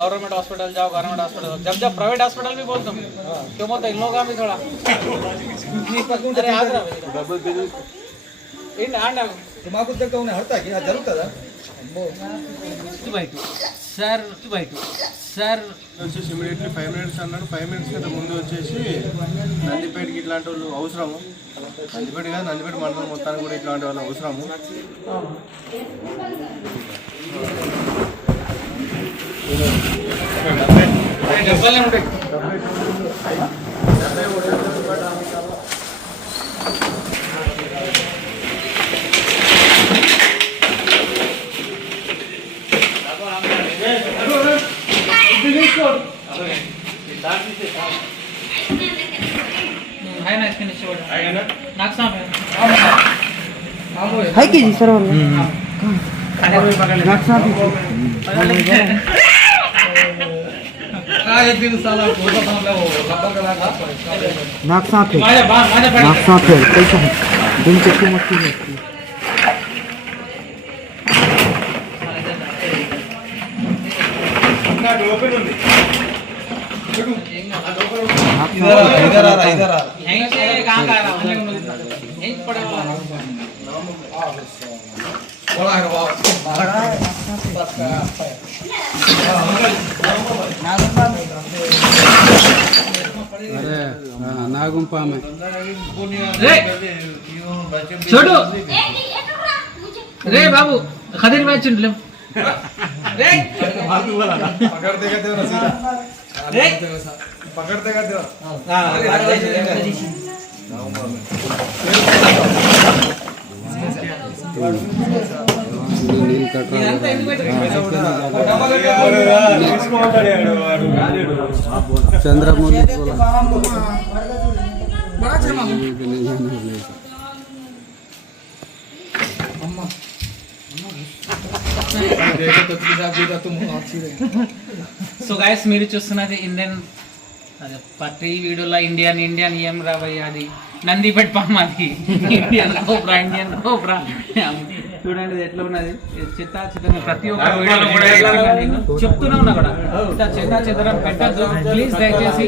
Government hospital जाओ, government hospital. जब जब प्राइवेट हॉस्पिटल भी बोल तुम क्यों बोलते इन लोगों का भी थोड़ा अरे आगरा इन आंड మాకు దగ్గర ఉన్న హర్తాకి అది జరుగుతుందా సార్ సార్ వచ్చేసి ఇమీడియట్లీ 5 మినిట్స్ అన్నాడు. 5 మినిట్స్ కంటే ముందు వచ్చేసి నందిపేటకి ఇట్లాంటి వాళ్ళు అవసరము. నందిపేట కాదు, నందిపేట మండలం మొత్తానికి కూడా ఇట్లాంటి వాళ్ళు అవసరము. है कि जी सर नाक साफ है कैसा है दिन चक्की मक्की है इधर आ रहा यहीं से कहां का आ रहा है यहीं पड़े वाला बड़ा है वाह बड़ा है अरे नागुंपा में छोटू रे बाबू खदीर मैच चुन रे पकड़ देगा तेरा सीधा रे पकड़ देगा तेरा चंद्रमौली సో గైస్ మీరు చూస్తున్నది ఇండియన్ ప్రతి వీడియోలో ఇండియన్ ఇండియన్ ఏం రాబోయే అది నందిపేట పామ్ అది ఇండియన్ కోబ్రా చూడండి ఇది ఎట్లా ఉన్నది చిత్తా చిత్రంగా ప్రతి ఒక్క వీడియోలో కూడా చెప్తూనే ఉన్నా కూడా చిత్తా చిత్రం పెట్టద్దు ప్లీజ్ దయచేసి.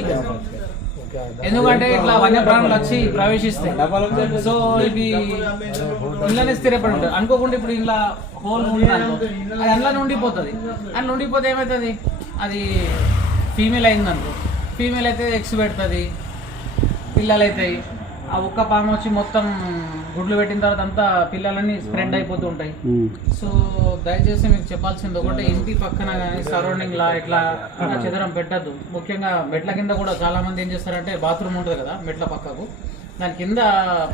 ఎందుకంటే ఇట్లా వన్యప్రాణులు వచ్చి ప్రవేశిస్తాయి. సో ఇది ఇళ్ళనే స్థిరపడి ఉంటుంది అనుకోకుండా ఇప్పుడు ఇలా హోల్ ఉంది అనుకో అది అందులో ఉండిపోతుంది. అందులో ఉండిపోతే ఏమవుతుంది అది ఫీమేల్ అయిందనుకో ఫీమేల్ అయితే ఎగ్స్ పెడుతుంది పిల్లలు అవుతాయి. ఆ ఒక్క పాము వచ్చి మొత్తం గుడ్లు పెట్టిన తర్వాత అంతా పిల్లలన్నీ స్ప్రెడ్ అయిపోతూ ఉంటాయి. సో దయచేసి మీకు చెప్పాల్సింది ఒకటి ఇంటి పక్కన కానీ సరౌండింగ్ లా ఇట్లా చెదరం పెట్టద్దు. ముఖ్యంగా మెట్ల కింద కూడా చాలా మంది ఏం చేస్తారంటే బాత్రూమ్ ఉంటుంది కదా మెట్ల పక్కకు దాని కింద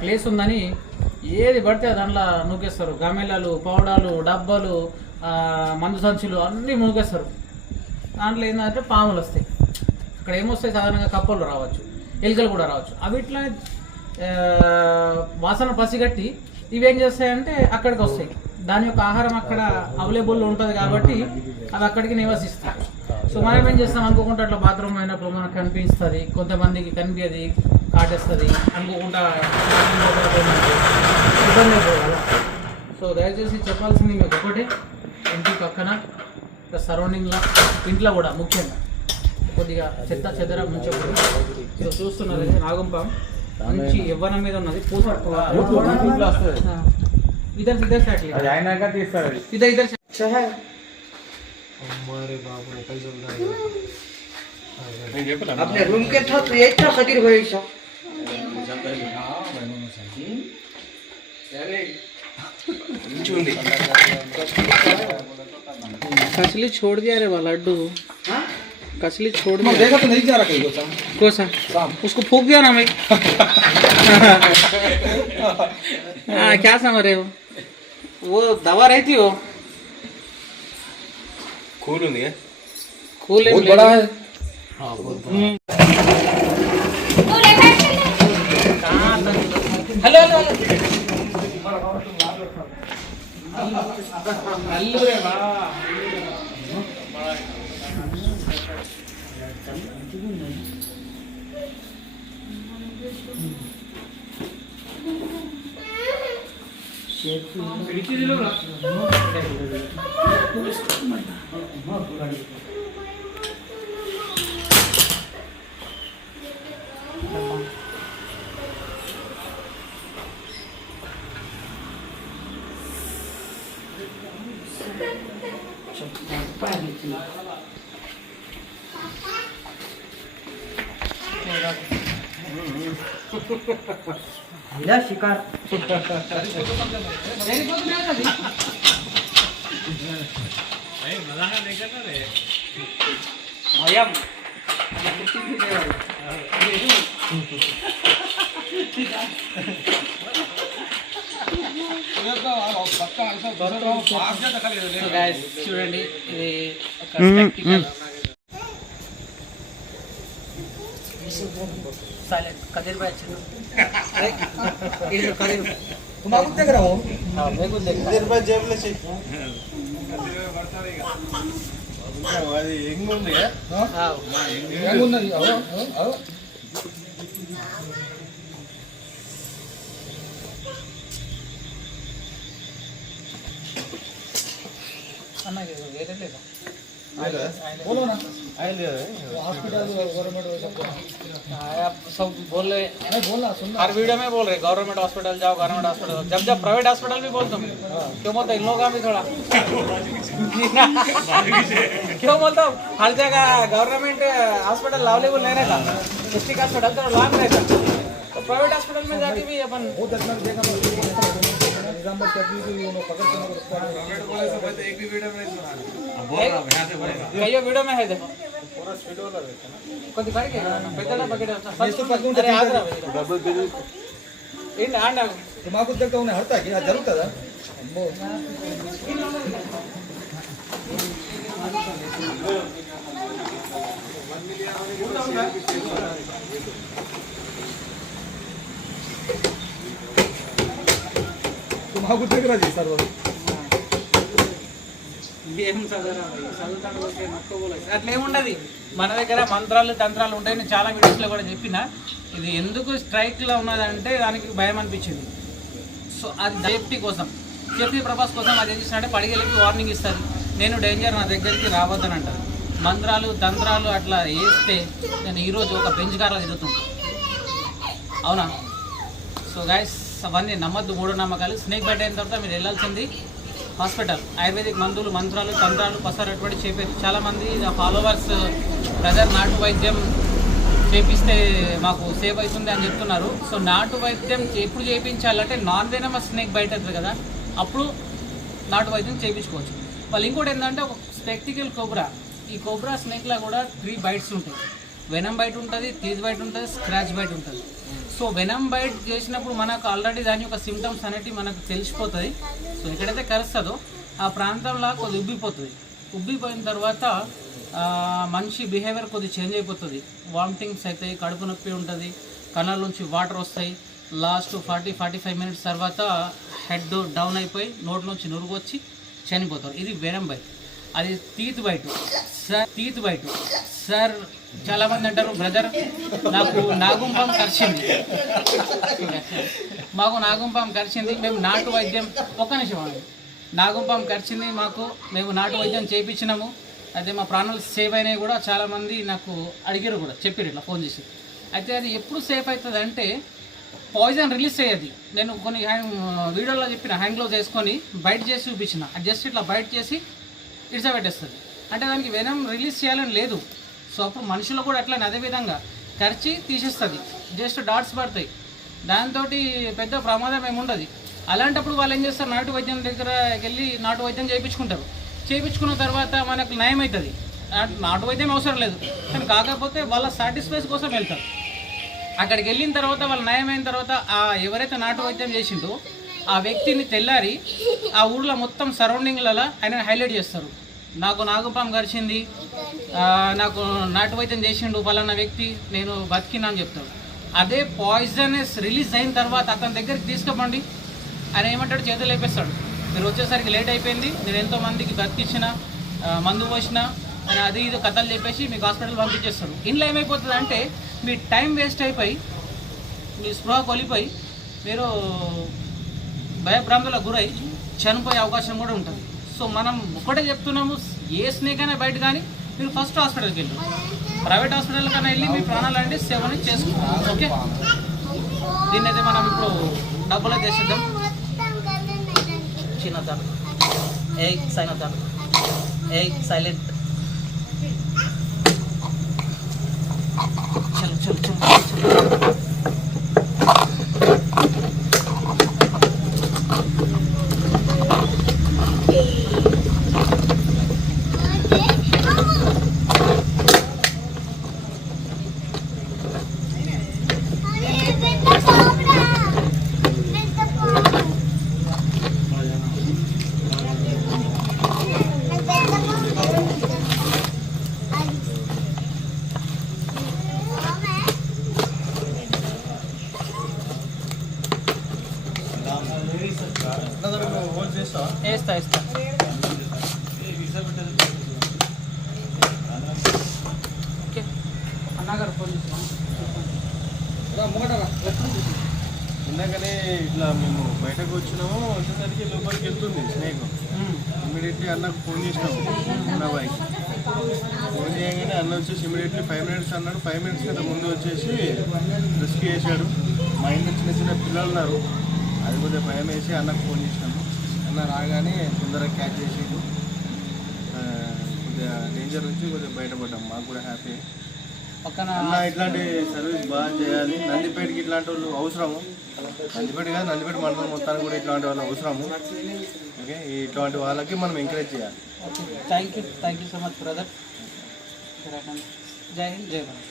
ప్లేస్ ఉందని ఏది పడితే దాంట్లో నూకేస్తారు. గమెలాలు పౌడాలు డబ్బాలు మందు సంచులు అన్నీ నూకేస్తారు. దాంట్లో ఏంటంటే పాములు వస్తాయి. అక్కడ ఏమొస్తాయి సాధారణంగా కప్పలు రావచ్చు ఎలుకలు కూడా రావచ్చు. అవి ఇట్లా వాసన పసిగట్టి ఇవేం చేస్తాయంటే అక్కడికి వస్తాయి. దాని యొక్క ఆహారం అక్కడ అవైలబుల్ ఉంటుంది కాబట్టి అవి అక్కడికి నివసిస్తాయి. సో మనం ఏం చేస్తాం అనుకోకుండా అట్లా బాత్రూమ్ అయినప్పుడు మనకు కనిపిస్తుంది, కొంతమందికి కనిపించది కాటేస్తుంది అనుకోకుండా ఇబ్బంది అయిపోవాలి. సో దయచేసి చెప్పాల్సింది మీకు ఒకటే ఇంటి పక్కన సరౌండింగ్లో ఇంట్లో కూడా ముఖ్యంగా కొద్దిగా చెత్త చెదర ముంచకూడదు. సో చూస్తున్నది నాగంపాం మంచి యవ్వనం మీద ఉన్నది పూస इधर इधर सेट అది అయినాక తీస్తారు అది इधर इधर अच्छा है हमारे बाप रे कई चलता है अपने रूम के था तो ये था खतीर होई सा कचली छोड़ दिया रे वाला लड्डू कचली छोड़ दिया देखा तो नहीं जा रहा कहीं को सा उसको फूक दिया ना मैं हाँ क्या समझ रहे हो वो दवा रहती हो కూల్ ఉంది कूल बहुत बड़ा है हेलो हेलो हेलो रे वाह ఇలా షికార్ భయం చూడండి ఇది ఒక spectacle. సైలెంట్ కదిరి బ్యాచ్ तुम्हारा देख रहा हूँ జేబులో చెయ్యి. అది ఎంగ్ ఉంది అన్న వేరే లేదా बोलो ना ఆయిల్ కదా हॉस्पिटल गवर्नमेंट आप सब बोल रहे नहीं बोलना सुनना हर वीडियो में बोल रहे गवर्नमेंट हॉस्पिटल जाओ गवर्नमेंट हॉस्पिटल जब जब प्राइवेट हॉस्पिटल भी बोलते हो क्यों बोलते इन लोगों का भी थोड़ा क्यों बोलते हो हर जगह गवर्नमेंट हॉस्पिटल अवेलेबल नहीं रहता डिस्ट्रिक्ट हॉस्पिटल तो लॉन्ग रहता तो प्राइवेट हॉस्पिटल में जाके भी अपन बहुत अच्छा देखा निजाम पर भी उन्होंने पकड़ के एक भी वीडियो में नहीं सुना कई वीडियो में है देखो కొద్ది కడిగే పెద్దలా పకెట్ అరే ఆగ్రా ఏంటి ఆండా दिमाग देखता उन्हें हटता कि जरूरत है दिमाग देख रहा जी सर ఏం అట్లా ఏముండదు మన దగ్గర మంత్రాలు తంత్రాలు ఉంటాయి. నేను చాలా వీడియోస్లో కూడా చెప్పిన ఇది ఎందుకు స్ట్రైక్లో ఉన్నదంటే దానికి భయం అనిపించింది. సో అది సేఫ్టీ కోసం సేఫ్టీ పర్పస్ కోసం అది ఏం చేసినట్టే పడిగలకి వార్నింగ్ ఇస్తుంది. నేను డేంజర్ నా దగ్గరికి రావద్దని అంటారు. మంత్రాలు తంత్రాలు అట్లా వేస్తే నేను ఈరోజు ఒక బెంచ్ కార్లో తిరుగుతుంటాను. అవునా? సో గైస్ అవన్నీ నమ్మద్దు, మూఢనమ్మకాలు. స్నేక్ బైట్ అయిన తర్వాత మీరు వెళ్ళాల్సింది హాస్పిటల్. ఆయుర్వేదిక్ మందులు మంత్రాలు తంత్రాలు పసరటువంటి చేపేది. చాలామంది ఫాలోవర్స్ బ్రదర్ నాటు వైద్యం చేపిస్తే మాకు సేవ్ అవుతుంది అని చెప్తున్నారు. సో నాటు వైద్యం ఎప్పుడు చేయించాలంటే నాన్ వెనమస్ స్నేక్ బైట్ అవుతుంది కదా, అప్పుడు నాటు వైద్యం చేయించుకోవచ్చు. వాళ్ళు ఇంకోటి ఏంటంటే ఒక స్పెక్టికల్ కోబ్రా, ఈ కోబ్రా స్నేక్లో కూడా 3 బైట్స్ ఉంటాయి. వెనం బైట్ ఉంటుంది, టీత్ బైట్ ఉంటుంది, స్క్రాచ్ బైట్ ఉంటుంది. సో వెనం బైట్ చేసినప్పుడు మనకు ఆల్రెడీ దాని యొక్క సిమ్టమ్స్ అనేవి మనకు తెలిసిపోతుంది. సో ఎక్కడైతే కరుస్తుందో ఆ ప్రాంతంలో కొద్ది ఉబ్బిపోతుంది. ఉబ్బిపోయిన తర్వాత మనిషి బిహేవియర్ కొద్ది చేంజ్ అయిపోతుంది. వామిటింగ్స్ అవుతాయి, కడుపు నొప్పి ఉంటుంది, కళ్ళ నుంచి వాటర్ వస్తాయి. లాస్ట్ 40-45 మినిట్స్ తర్వాత హెడ్ డౌన్ అయిపోయి నోటి నుంచి నురుగు వచ్చి చనిపోతారు. ఇది వెనం బైట్. అది టీత్ బైట్. సార్ చాలామంది అంటారు బ్రదర్ నాకు నాగుంపాం కరిచింది, మాకు నాగుంపాం కరిచింది, మేము నాటు వైద్యం ఒక్క నిమిషం అండి నాగుంపాం కరిచింది మాకు, మేము నాటు వైద్యం చేయించినాము, అయితే మా ప్రాణాలు సేవ్ అయినాయి కూడా చాలామంది నాకు అడిగారు కూడా, చెప్పారు ఇట్లా ఫోన్ చేసి. అయితే అది ఎప్పుడు సేఫ్ అవుతుంది అంటే పాయిజన్ రిలీజ్ అయ్యేది. నేను కొన్ని వీడియోలో చెప్పిన హ్యాండ్ గ్లోవ్స్ వేసుకొని బయట చేసి చూపించిన, జస్ట్ ఇట్లా బయట చేసి ఇడిసబెట్టేస్తుంది. అంటే దానికి వెనం రిలీజ్ చేయాలని లేదు. సో అప్పుడు మనుషులు కూడా అట్లా అదే విధంగా కరిచి తీసేస్తుంది, జస్ట్ డాట్స్ పడతాయి, దాంతో పెద్ద ప్రమాదం ఏముండదు. అలాంటప్పుడు వాళ్ళు ఏం చేస్తారు, నాటు వైద్యం దగ్గరకి వెళ్ళి నాటు వైద్యం చేయించుకుంటారు. చేయించుకున్న తర్వాత మనకు నయం అవుతుంది. నాటు వైద్యం అవసరం లేదు, కానీ కాకపోతే వాళ్ళ సాటిస్ఫైస్ కోసం వెళ్తారు. అక్కడికి వెళ్ళిన తర్వాత వాళ్ళు నయం అయిన తర్వాత ఎవరైతే నాటు వైద్యం చేసిండో ఆ వ్యక్తిని తెల్లారి ఆ ఊళ్ళో మొత్తం సరౌండింగ్లలో ఆయన హైలైట్ చేస్తారు. నాకు నాగుపాము గడిచింది, నాకు నాటు వైద్యం చేసిండు పలానా వ్యక్తి, నేను బతికినా అని చెప్తాడు. అదే పాయిజనస్ రిలీజ్ అయిన తర్వాత అతని దగ్గరికి తీసుకుపోండి, ఆయన ఏమంటాడు, చేతులు లేపేస్తాడు, మీరు వచ్చేసరికి లేట్ అయిపోయింది, నేను ఎంతో మందికి బతికిచ్చిన, మందు పోసిన అని అది ఇది కథలు చెప్పేసి మీకు హాస్పిటల్ పంపించేస్తాడు. ఇంట్లో ఏమైపోతుంది అంటే మీ టైం వేస్ట్ అయిపోయి మీ స్పృహ కోల్పోయి మీరు భయభ్రాంతులకు గురై చనిపోయే అవకాశం కూడా ఉంటుంది. సో మనం ఒకటే చెప్తున్నాము, ఏ స్నేక్ అయినా బయట కానీ మీరు ఫస్ట్ హాస్పిటల్కి వెళ్ళి, ప్రైవేట్ హాస్పిటల్ కన్నా వెళ్ళి మీ ప్రాణాలు అంటే సేవని చేసుకోవాలి. ఓకే, దీన్ని అయితే మనం ఇప్పుడు డబ్బులో చేసేద్దాం. చిన్నదాను ఏ సైనదాను ఏ సైలెంట్ ఇస్తా. ఓకే అన్నగారు ఫోన్ చేస్తాను. ఇందాకనే ఇట్లా మేము బయటకు వచ్చినాము, వచ్చేసరికి లోపలికి వెళ్తుంది స్నేక్. ఇమీడియట్లీ అన్నకు ఫోన్ చేసినాము అన్నబాయి. ఫోన్ చేయగానే అన్న వచ్చేసి ఇమీడియట్లీ 5 minutes అన్నాడు. 5 minutes కంటే ముందు వచ్చేసి రెస్క్యూ చేశాడు. మా ఇంట్లో చిన్న చిన్న పిల్లలు ఉన్నారు, అది కొద్దిగా భయం వేసి అన్నకు ఫోన్ చేసినాము. అన్న రాగానే తొందరగా క్యాచ్ చేసేది, కొద్దిగా డేంజర్ నుంచి కొద్దిగా బయటపడ్డాం. మాకు కూడా హ్యాపీ. పక్కన అన్న ఇట్లాంటి సర్వీస్ బాగా చేయాలి. నందిపేటకి ఇట్లాంటి వాళ్ళు అవసరము. నందిపేట కాదు, నందిపేట మండలం మొత్తానికి కూడా ఇట్లాంటి వాళ్ళు అవసరము. ఓకే, ఇట్లాంటి వాళ్ళకి మనం ఎంకరేజ్ చేయాలి. Okay, thank you so much brother. జై హింద్, జై భారత్.